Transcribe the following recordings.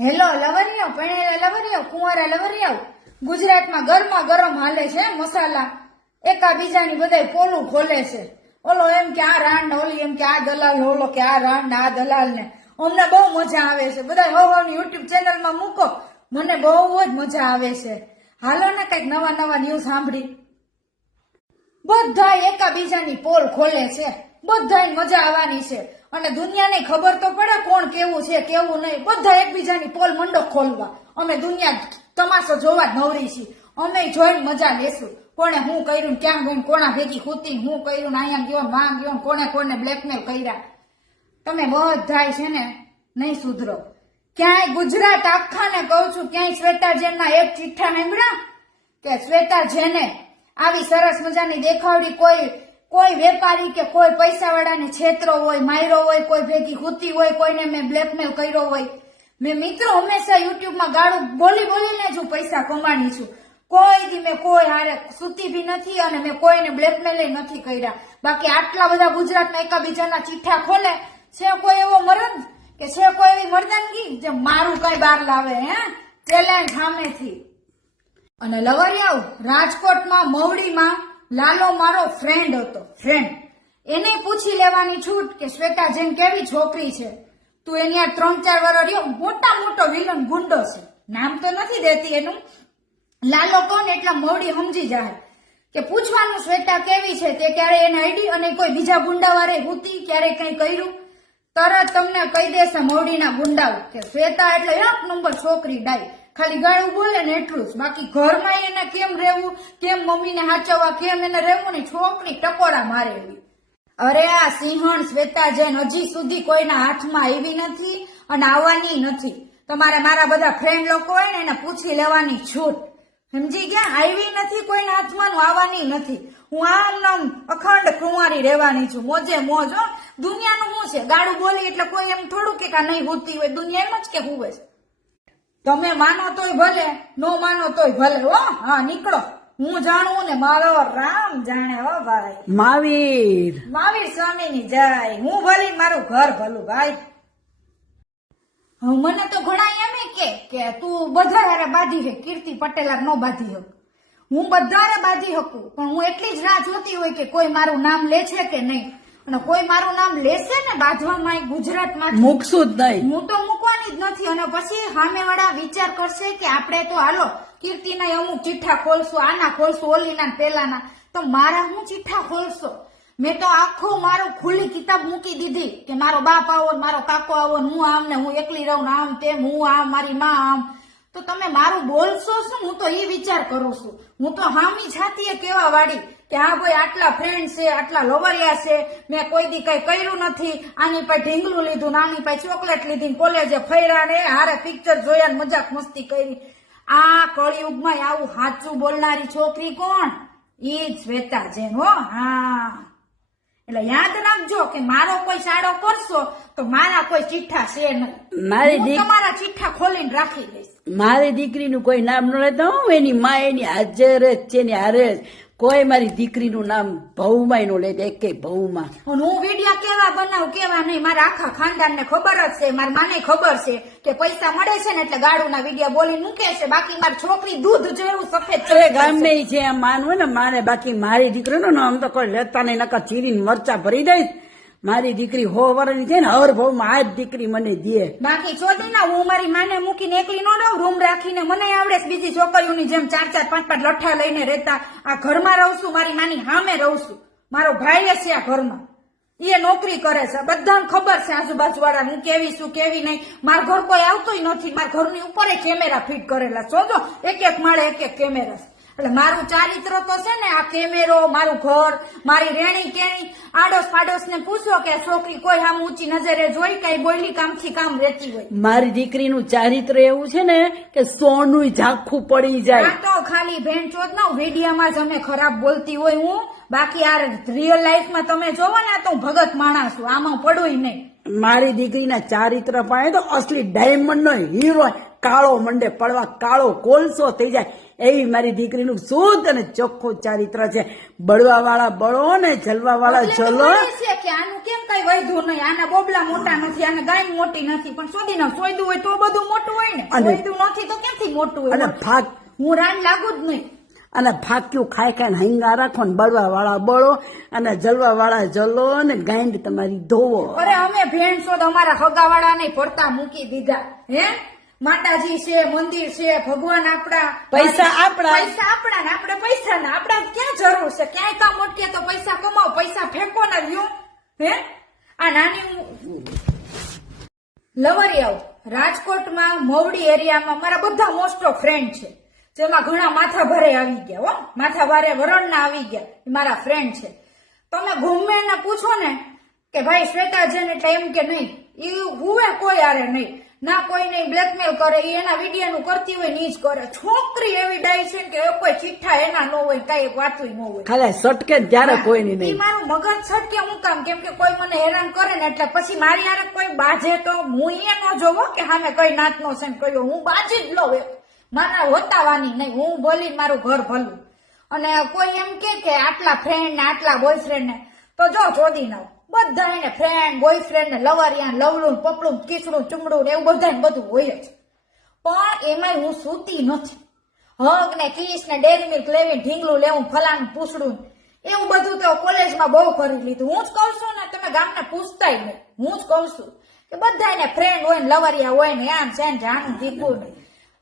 Hello લવરિયો, પરણેલા લવરિયો, કુંવારા લવરિયો, ગુજરાતમાં ગરમા ગરમ હાલે છે મસાલા. એકાબીજાની બધાય પોલું ખોલે છે. ઓલો એમ કે આ રાણ ને ઓલી એમ કે આ દલાલ, ઓલો કે આ રાણ ને આ દલાલ ને. અમને બહુ મજા આવે છે. બધા હવાની યુટ્યુબ ચેનલમાં મૂકો, મને બહુ જ મજા આવે છે. હાલો ને કઈક નવા નવા ન્યૂઝ સાંભળી. બધા એકાબીજાની પોલ ખોલે છે. બધાય મજા આવવાની છે અને દુનિયાને ખબર તો પડે કોણ કેવું છે કેવું નહીં. બધા એકબીજાની પોલ મંડો ખોલવા. અમે દુનિયા તમાશો જોવા જ નવરી છીએ. અમે જોઈને મજા લેશું. કોણે હું કર્યું, ક્યાં ગયું, કોણા ભેગી ખૂતી, હું કર્યું, અહીંયા ગયો, માં ગયો, કોને કોને બ્લેકમેલ કર્યા. તમે બધાય છે ને નહીં સુધરો. ક્યાંય ગુજરાત આખાને કહું છું, ક્યાંય શ્વેતા જેનના એક ચિઠ્ઠા મેંગડા કે શ્વેતા જેને આવી સરસ મજાની દેખાવડી કોઈ વેપારી કે કોઈ પૈસા વાળાને છેતરો હોય, માર્યો હોય, કોઈ ભેગી ખૂતી હોય, કોઈને મેં બ્લેકમેલ કર્યો હોય. મેં મિત્રો હંમેશા યુટ્યુબમાં ગાળું બોલી બોલીને જ હું પૈસા કમાણી છું. કોઈ દી મેં કોઈ હારે સૂતી બી નથી અને મેં કોઈને બ્લેકમેલ નથી કર્યા. બાકી આટલા બધા ગુજરાતમાં એકાબીજાના ચિઠ્ઠા ખોલે છે. કોઈ એવો મરદ કે છે કોઈ એવી મર્દાનગી જે મારું કઈ બહાર લાવે હે ચેલેન્જ સામેથી. અને લવરિયાઓ, રાજકોટમાં મવડીમાં લાલો મારો ફ્રેન્ડ હતો. એને પૂછી લેવાની છૂટ કે શ્વેતા જેન કેવી છોકરી છે. તું એની આ 3-4 વર્ષ રહ્યો, મોટો વિલન ગુંડો છે. નામ તો નથી દેતી એનું. લાલો કોણ એટલા મવડી સમજી જાય કે પૂછવાનું શ્વેતા કેવી છે તે. ક્યારે એને આઈડી અને કોઈ બીજા ગુંડા વારે હુતી, ક્યારે કઈ કર્યું, તરત તમને કહી દેશે મવડીના ગુંડાઓ કે શ્વેતા એટલે 1 નંબર છોકરી ડાઈ. ખાલી ગાળું બોલે ને એટલું જ. બાકી ઘરમાં એને કેમ રહેવું, કેમ મમ્મીને હાચવવા, કેમ એને રહેવું ને છોકરી ટકોરા મારેલી. અરે આ સિંહણ શ્વેતા જૈન હજી સુધી કોઈના હાથમાં આવી નથી અને આવવાની નથી. તમારે મારા બધા ફ્રેન્ડ લોકો હોય ને એને પૂછી લેવાની છૂટ. સમજી ગયા? આવી નથી કોઈના હાથમાં, આવવાની નથી. હું આમ અખંડ કુંવારી રહેવાની છું, મોજે મોજ. દુનિયાનું શું છે, ગાળું બોલી એટલે કોઈ એમ થોડું કે નહીં હોતી હોય. દુનિયા એમ જ કે હુવે છે. તમે માનો તોય ભલે, નો માનો તોય ભલે. હો હા, નીકળો. હું જાણું ને મારો રામ જાણે. હો ભાઈ, મહાવીર સ્વામીની જય. હું ભલી, મારું ઘર ભલું ભાઈ. મને તો ઘણા એમ કે તું બધા હારે બાંધી હે, કીર્તિ પટેલ નો બાંધી હક. હું બધારે બાંધી શકું, પણ હું એટલી જ રાહ જોતી હોય કે કોઈ મારું નામ લે છે કે નહીં. અને કોઈ મારું નામ લેશે ને બાંધવામાં ગુજરાતમાં મૂકશું જ નહીં. હું તો મૂકવાની જ નથી. અને પછી સામેવાળા વિચાર કરશે કે આપણે તો હાલો કીર્તિના અમુક ચિઠ્ઠા ખોલશું, આના ખોલશું, ઓલીના પેલાના. તો મારા હું ચિઠ્ઠા ખોલશો? મેં તો આખું મારું ખુલ્લી કિતાબ મૂકી દીધી કે મારો બાપ આવો, મારો કાકો આવો, હું આમ ને હું એકલી રહું ને આમ તેમ, હું આમ, મારી માં આમ. તો તમે મારું બોલશો શું? હું તો એ વિચાર કરું છું. હું તો હામી છાતીએ કેવા વાળી કે હા ભાઈ આટલા ફ્રેન્ડ છે, આટલા લવરિયા છે, મેં કોઈ દી કઈ કર્યું નથી. આની પાસે ઢીંગલું લીધું, આની પાસે ચોકલેટ લીધી, કોલેજે ફર્યા ને હારે પિક્ચર જોયા, મજાક મસ્તી કરી. આ કળિયુગમાં આવું સાચું બોલનારી છોકરી કોણ? ઈ જ શ્વેતા જૈન. હો હા, એટલે યાદ રાખજો કે મારો કોઈ સાડો કરશો તો મારા કોઈ ચિઠ્ઠા છે નહીં. તમારા ચિઠ્ઠા ખોલીને રાખી દઈશ. મારી દીકરીનું કોઈ નામ ન લેતા હું એની માં એની હાજર જ છે ને હારે જ. કોઈ મારી દીકરીનું નામ ભવમાં નો લે, એકે ભવમાં. હું વિડીયો કેવા બનાવું કેવા નહીં મારા આખા ખાનદાન ને ખબર જ છે. મારી માને ખબર છે કે પૈસા મળે છે ને એટલે ગાડું ના વિડીયો બોલી મૂકે છે. બાકી મારી છોકરી દૂધ જેવું સફેદ ગમે છે એમ માનવું ને માને. બાકી મારી દીકરીનું નામ તો કોઈ લેતા નહીં, નકર ચીરીને મરચા ભરી દઈશ. મારી દીકરી 100 વર્ષની છે ને હર ભાવમાં આ જ દીકરી મને દે. બાકી છોડી ના, હું મારી માને મૂકીને એકલી નો રહું. રૂમ રાખીને મને આવડે બીજી છોકરીઓની જેમ 4-4, 5-5 લઠ્ઠા લઈને રહેતા. આ ઘરમાં રહું છું, મારી માની સામે રહું છું. મારો ભાઈ છે આ ઘરમાં, એ નોકરી કરે છે. બધાને ખબર છે આજુબાજુ વાળા હું કેવી છું કેવી નહીં. મારા ઘર કોઈ આવતોય નથી. મારા ઘરની ઉપર કેમેરા ફિટ કરેલા છો. જો એક માળે એક કેમેરા. એટલે મારું ચારિત્ર તો છે ને આ કેમેરો, મારું ઘર, મારી રેણી કેણી. આડોશ પાડોશ ને પૂછો કે છોકરી કોઈ આમ ઊંચી નજરે જોઈ કઈ બોલી કામથી કામ રહેતી હોય. મારી દીકરીનું ચારિત્ર એવું છે ને કે સોનું ઝાંખું પડી જાય. આ તો ખાલી ભેણ ચોદ ના વિડીયામાં જ અમે ખરાબ બોલતી હોય હું. બાકી આ રિયલ લાઈફમાં તમે જોવો ને તો હું ભગત માણસ છું, આમાં પડું નહીં. મારી દીકરીના ચારિત્ર પણ તો અસલી ડાયમંડ નો હીરો. કાળો મંડે પડવા, કાળો કોલસો થઈ જાય એવી મારી દીકરીનું શુદ્ધ અને ચોખ્ખું ચારિત્ર છે. બળવા વાળા બળો ને જલવા વાળા એટલે તો જલો. મને છે કે આનું કેમ કઈ વૈધું નહીં, આના બોબલા મોટા નથી, આના ગાય મોટી નથી, પણ સોદીને સોયદું હોય તો બધું મોટું હોય ને, અને- સોયદું નથી તો ક્યાંથી મોટું અને હોય? ફાક હું રાન લાગુ જ નહીં. અને ફાક્યું ખાઈ ખાઈને હંગા રાખો ને બળવા વાળા બળો અને જલવા વાળા જલો ને ગાંડ તમારી ધોવો. અરે અમે ભેણસો તો અમારા હગાવાળા ને પડતા મૂકી દીધા. હે માતાજી છે, મંદિર છે, ભગવાન આપડા, પૈસા આપણા. પૈસા આપડા ને આપણે પૈસા ના આપડા ક્યાં જરૂર છે? ક્યાંય કામ અટકે તો પૈસા કમાઓ, પૈસા ફેંકો ના લ્યો. હે આ નાની લવરિયાઓ રાજકોટમાં મવડી એરિયામાં મારા બધા મોસ્ટ ઓફ ફ્રેન્ડ છે, જેમાં ઘણા માથા ભારે આવી ગયા. હો માથા ભારે વરણના આવી ગયા, એ મારા ફ્રેન્ડ છે. તમે ગમે એને પૂછો ને કે ભાઈ શ્વેતા જેને ટાઈમ કે નહીં, એ હુવે કોઈ આરે નહીં, ના કોઈને બ્લેકમેલ કરે, એ એના વિડીયો નું કરતી હોય ની જ કરે. છોકરી એવી ડાય છે કે એ કોઈ ચિઠ્ઠા એના ન હોય, કઈ વાતું ન હોય. ખાલી સટકે જ ત્યારે કોઈની ઈ નહીં. મારું મગજ છટકે હું કામ, કેમ કે કોઈ મને હેરાન કરે ને એટલે પછી મારી હારે કોઈ બાજે તો હું એ ન જોવો કે સામે કઈ નાતનો છે ને કયો, હું બાજી જ લઉં. મારા હોતાવાની નહીં, હું બોલી મારું ઘર ભલું. અને કોઈ એમ કે આટલા ફ્રેન્ડ ને આટલા બોયફ્રેન્ડ ને, તો જો ચોદી ના બધા એને ફ્રેન્ડ બોયફ્રેન્ડ ને લવરિયા લવલું પપડું કીચડું ચુમડું ને એવું બધા બધું હોય જ. પણ એમાંય હું સૂતી નથી. હગ ને કિસ ને ડેરી મિલ્ક લેવી, ઢીંગલું લેવું, ફલાનું પૂછડું, એવું બધું તો કોલેજમાં બહુ કરી લીધું. હું જ કઉ છું ને, તમે ગામને પૂછતાય નહીં. હું જ કઉ છું કે બધા એને ફ્રેન્ડ હોય ને લવરિયા હોય ને આમ છે ને જાણું દીકું નહીં,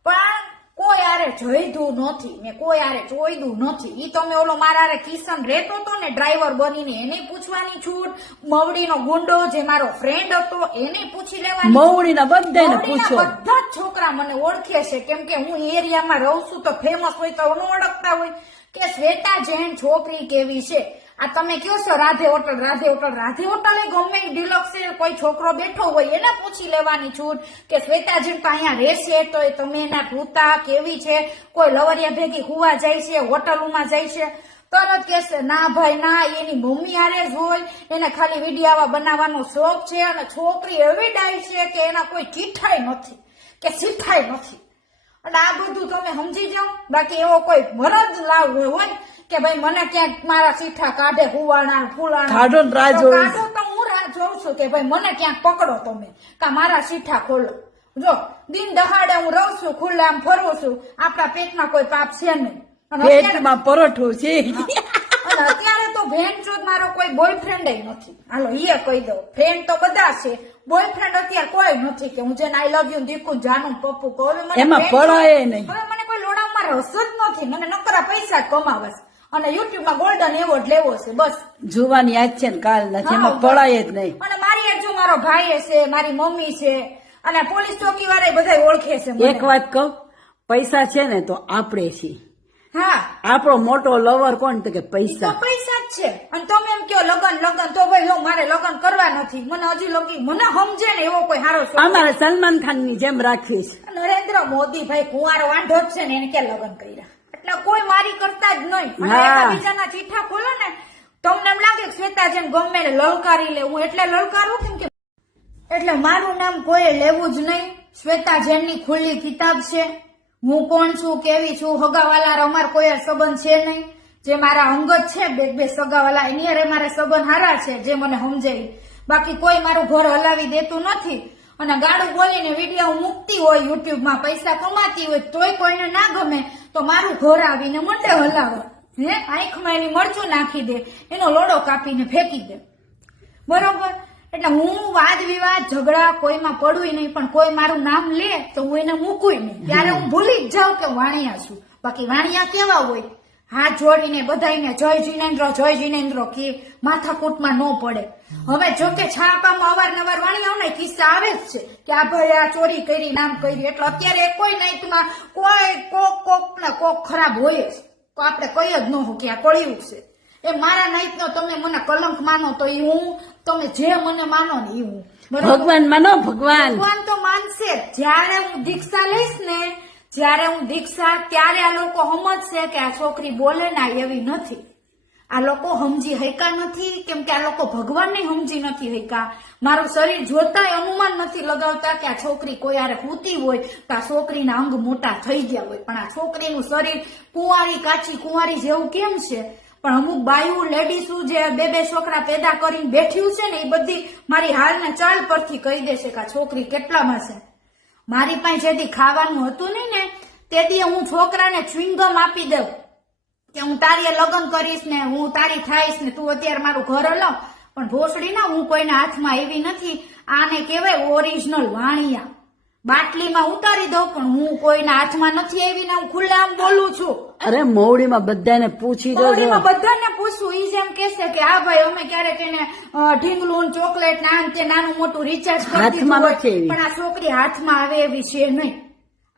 પણ કોઈ આરે જોઈતું નથી, મેં કોઈ આરે જોઈતું નથી. ઈ તમે ઓલો મારા આરે કિશન રહેતો હતો ને ડ્રાઈવર બનીને, એને પૂછવાની છૂટ. મવડીનો ગુંડો જે મારો ફ્રેન્ડ હતો એને પૂછી લેવાની. મવડીના બધાને મવડીના પૂછો. બધા જ છોકરા મને ઓળખે છે, કેમ કે હું એરિયામાં રહું છું તો ફેમસ હોય તો ન ઓળખતા હોય કે શ્વેતા જૈન છોકરી કેવી છે. આ તમે કયો છો Radhe hotel, Radhe hotel, Radhe hotel એ ગમે ડિલક્સ છે, કોઈ છોકરો બેઠો હોય એને પૂછી લેવાની છૂટ કે શ્વેતા જૈન તો અહીંયા રહેશે તો એ તમે એના પૂતા કેવી છે, કોઈ લવરિયા ભેગી હુવા જાય છે, હોટલોમાં જાય છે, તરત કહેશે ના ભાઈ ના, એની મમ્મી હારે જ હોય, એને ખાલી વિડીયો બનાવવાનો શોખ છે. અને છોકરી એવી ડાય છે કે એના કોઈ ચીઠાઈ નથી કે શીખાય નથી. એટલે આ બધું તમે સમજી જાઓ. બાકી એવો કોઈ મરજ લાવ હોય કે ભાઈ મને ક્યાંક મારા સીઠા કાઢે હુવાણા ફૂલાણા, કાઢો ને રાહ જોઈશ. કાઢો તો હું રાહ જોઉં છું કે ભાઈ મને ક્યાંક પકડો તમે, કા મારા સીઠા ખોલો. જો દિન દહાડે હું રહું છું, ખુલ્લે આમ ફરું છું, આપણા પેટમાં કોઈ પાપ છે નહીં. અને અત્યારે- પેટમાં પરોઠું છે. અને અત્યારે તો ભેણચોદ મારો કોઈ બોયફ્રેન્ડ નથી. હાલો એ કહી દો, ફ્રેન્ડ તો બધા છે, બોયફ્રેન્ડ અત્યારે કોઈ નથી કે હું જેને આઈ લવ યુ દીકું જાનું પપ્પુ કહું. હવે મને એમાં friend પડાય નહીં. હવે મને કોઈ લોડામાં રસ જ નથી. મને નકરા પૈસા જ કમાવે છે અને યુટ્યુબમાં ગોલ્ડન એવોર્ડ લેવો છે બસ. જોવાની યાદ છે ને કાલ નથી, હા, એમાં પડાય જ નહીં. અને મારી હજુ મારો ભાઈ છે, મારી મમ્મી છે, અને પોલીસ ચોકી વાળા બધા ઓળખે છે મને. એક વાત કહું, પૈસા છે ને તો આપણે છીએ. હા આપણો મોટો લવર કોણ? તો કે તો પૈસા. પૈસા જ છે. અને તમે એમ કહો લગન લગન, તો ભાઈ લો મારે લગન કરવા નથી, મને હજી લગી મને સમજે ને એવો કોઈ સારો છોકરો. અમારે સલમાન ખાન ની જેમ રાખવી છે. નરેન્દ્ર મોદી ભાઈ કુંવારો વાંઢો જ છે ને, એને ક્યાં લગન કર્યા? એટલે કોઈ મારી કરતા જ નહીં. અને હા. એકબીજાના ચીઠા ખોલો ને, તમને એમ લાગે કે શ્વેતા જેમ ગમે ને લલકારી લે. હું એટલે લલકારું કેમ કે એટલે મારું નામ કોઈ લેવું જ નહીં. શ્વેતા જેમની ખુલ્લી કિતાબ છે. હું કોણ છું, કેવી છું, હગાવાલા અમાર કોઈ સંબંધ છે નહીં. જે મારા અંગત છે બે સગાવાલા, એની હારે મારા સંબંધ હારા છે, જે મને સમજાય. બાકી કોઈ મારું ઘર હલાવી દેતું નથી. અને ગાડું બોલીને વિડીયો મૂકતી હોય યુટ્યુબમાં, પૈસા કમાતી હોય, તોય કોઈને ના ગમે તો મારું ઘર આવીને મંડે હલાવે. હે આંખમાં એની મરચું નાખી દે, એનો લોડો કાપીને ફેંકી દે. બરોબર? એટલે હું વાદ વિવાદ ઝઘડા કોઈમાં પડું નહીં, પણ કોઈ મારું નામ લે તો હું એને મૂકું નહીં. ત્યારે હું ભૂલી જ જાઉં કે વાણિયા છું. બાકી વાણિયા કેવા હોય, હાથ જોડીને બધાને જય જીનેન્દ્ર કે માથાકૂટમાં ન પડે. હવે જો કે છાપામાં અવારનવાર વાણિયાઓના કિસ્સા આવે જ છે કે આ ભાઈ આ ચોરી કરી, નામ કર્યું. એટલે અત્યારે કોઈ નાઈટમાં કોઈ કોક ને કોક ખરાબ હોય જ, તો આપણે કઈ જ ન હોય કે આ કળિયુગ છે. એ મારા નાઈટનો તમે મને કલંક માનો તો એ હું, તમે જે મને માનો ને એ હું. બરોબર? ભગવાન માનો, ભગવાન. ભગવાન તો માનશે. જ્યારે હું દીક્ષા લઈશ ને, જ્યારે હું દીક્ષા, ત્યારે આ લોકો સમજશે કે આ છોકરી બોલે ના એવી નથી. આ લોકો સમજી હૈકા નથી, કેમ કે આ લોકો ભગવાનને સમજી નથી હૈકા. મારું શરીર જોતાય અનુમાન નથી લગાવતા કે આ છોકરી કોઈ હારે સૂતી હોય તો આ છોકરીના અંગ મોટા થઈ ગયા હોય, પણ આ છોકરીનું શરીર કુંવારી કાચી કુંવારી જેવું કેમ છે? પણ અમુક બાયું લેડીઝો જે બે છોકરા પેદા કરીને બેઠ્યું છે ને, એ બધી મારી હાલના ચાલ પરથી કહી દેશે કે આ છોકરી કેટલામાં છે. મારી પાસે જેથી ખાવાનું હતું નહીં ને, તેથી હું છોકરાને ચ્વિંગમ આપી દઉં કે હું તારી લગ્ન કરીશ ને હું તારી થાઈશ ને તું અત્યારે મારું ઘર હલાવ. પણ ભોસડી ના, હું કોઈના હાથમાં એવી નથી. આને કહેવાય ઓરિજિનલ વાણિયા. બાટલીમાં ઉતારી દઉં પણ હું કોઈના હાથમાં નથી એવી ને હું ખુલ્લેઆમ બોલું છું. અરે મોવડીમાં બધાને પૂછી જોજો. મોવડીમાં બધાને પૂછું, ઈ જેમ કહેશે કે હા ભાઈ અમે ક્યારેક એને ઢીંગલું ચોકલેટ ના તે નાનું મોટું રિચાર્જ કરી દીધું હોય, પણ આ છોકરી હાથમાં આવે એવી છે નહીં.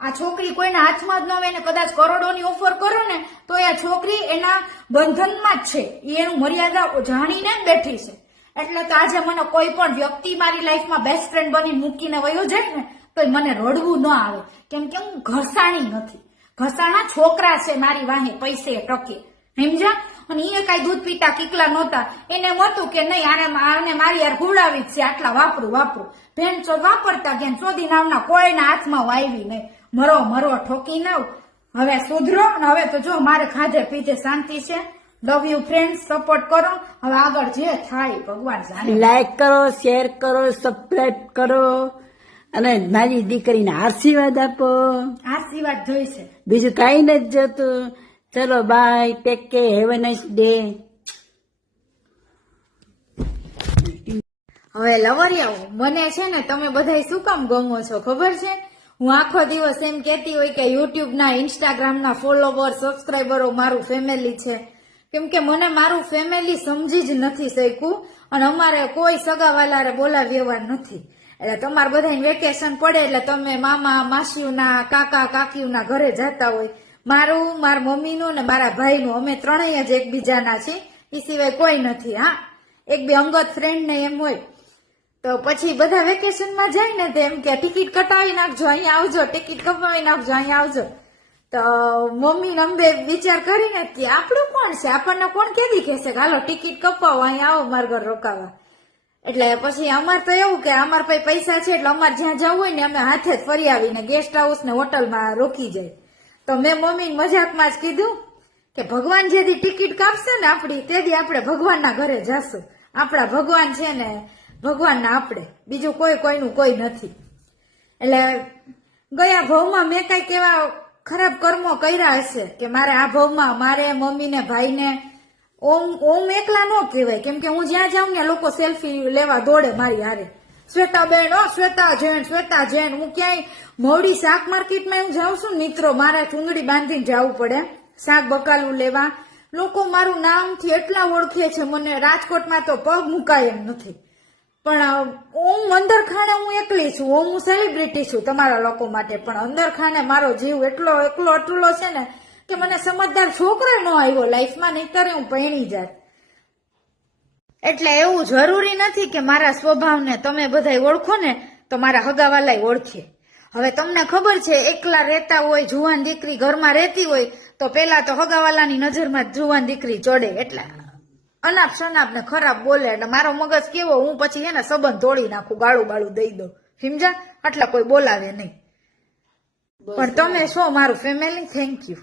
આ છોકરી કોઈના હાથમાં જ ન આવે ને કદાચ કરોડોની ઓફર કરો ને તો આ છોકરી એના બંધનમાં જ છે. એનું મર્યાદા જાણીને જ બેઠી છે. એટલે તો આજે મને કોઈ પણ વ્યક્તિ મારી લાઈફમાં બેસ્ટ ફ્રેન્ડ બની મૂકીને વયો જાય ને તો મને રડવું ન આવે, કેમ કે હું ઘસાણી નથી. ઘસાણા છોકરા છે મારી વાહે પૈસે ટકે, સમજ્યા? અને એ કઈ દૂધ પીતા કીકલા નહોતા. એને એમ હતું કે નહીં આને મારી યાર હુડાવી જ છે, આટલા વાપરું. ભેણ ચોદ વાપરતા ગયા, ચોદી નામના કોઈના હાથમાં હું આવી નહીં. મરો ઠોકી નાવ. હવે સુધરો અને હવે તો જો મારે ખાધે પીધે શાંતિ છે. લવ યુ ફ્રેન્ડ, સપોર્ટ કરો. હવે આગળ જે થાય ભગવાન જાણે. લાઈક કરો, શેર કરો, સબસ્ક્રાઇબ કરો અને મારી દીકરીને આશીર્વાદ આપો. આશીર્વાદ જોઈશે, બીજું કઈ નથી જોતું. ચલો bye, take care, have a nice day. હવે લવરિયાઓ, મને છે ને તમે બધા શું કામ ગમો છો ખબર છે? હું આખો દિવસ એમ કેતી હોય કે યુટ્યુબ ના, ઇન્સ્ટાગ્રામ ના ફોલોવર, સબસ્ક્રાઈબરો મારું ફેમિલી છે, કેમ કે મને મારું ફેમિલી સમજી જ નથી શક્યું. અને અમારે કોઈ સગાવાલારે બોલાવ્યા નથી. એટલે તમારે બધાને વેકેશન પડે એટલે તમે મામા માસીઓના, કાકા કાકીઓના ઘરે જતા હોય. મારું, મારા મમ્મીનું ને મારા ભાઈનું, અમે ત્રણેય જ એકબીજાના છીએ, એ સિવાય કોઈ નથી. હા, એક બે અંગત ફ્રેન્ડ ને એમ હોય. તો પછી બધા વેકેશનમાં જાય ને તો એમ કે ટિકિટ કટાવી નાખજો, અહીંયા આવજો, ટિકિટ કપાવી નાખજો, અહીંયા આવજો. તો મમ્મી અંબે વિચાર કરીને કે આપણું કોણ છે, આપણને કોણ કેદી કહેશે કે હાલો ટિકિટ કપાવો, અહીંયા આવો મારા ઘર રોકાવા. એટલે પછી અમાર તો એવું કે અમાર પાસે પૈસા છે એટલે અમારે જ્યાં જવું હોય ને અમે હાથે જ ફરી આવીને ગેસ્ટ હાઉસ ને હોટલમાં રોકી જાય. તો મેં મમ્મી મજાકમાં જ કીધું કે ભગવાન જેથી ટિકિટ કાપશે ને આપડી તેથી આપણે ભગવાનના ઘરે જશું. આપણા ભગવાન છે ને ભગવાનના આપણે, બીજું કોઈનું કોઈ નથી. એટલે ગયા ભાવમાં મેં કઈક એવા ખરાબ કર્મો કર્યા હશે કે મારે આ ભાવમાં મારે મમ્મીને ભાઈને ઓમ એકલા ન કહેવાય, કેમ કે હું જ્યાં જાઉં ને લોકો સેલ્ફી લેવા દોડે મારી હારે. શ્વેતા બેન, શ્વેતા જૈન. હું ક્યાંય મોવડી શાક માર્કેટમાં હું જાઉં છું મિત્રો, મારે ચૂંદડી બાંધીને જવું પડે શાક બકાલું લેવા. લોકો મારું નામથી એટલા ઓળખે છે મને, રાજકોટમાં તો પગ મુકાય એમ નથી. પણ હું અંદર ખાને હું એકલી છું, હું સેલિબ્રિટી છું તમારા લોકો માટે, પણ અંદર ખાને મારો જીવ એટલો અટલો છે ને કે મને સમજદાર છોકરો ન આવ્યો લાઈફમાં, નહીતર હું પરણી જાત. એટલે એવું જરૂરી નથી કે મારા સ્વભાવને તમે બધા ઓળખો ને તો મારા હગાવાલાય ઓળખે. હવે તમને ખબર છે એકલા રહેતા હોય, જુવાન દીકરી ઘરમાં રહેતી હોય તો પેલા તો હગાવાલાની નજરમાં જુવાન દીકરી ચડે, એટલે અનાપ શનાપ ને ખરાબ બોલે. એટલે મારો મગજ કેવો, હું પછી એને સંબંધ તોડી નાખું, ગાળું બાળું દઈ દઉં, સમજા? એટલે કોઈ બોલાવે નહીં. પણ તમે શું મારું ફેમિલી, થેન્ક યુ.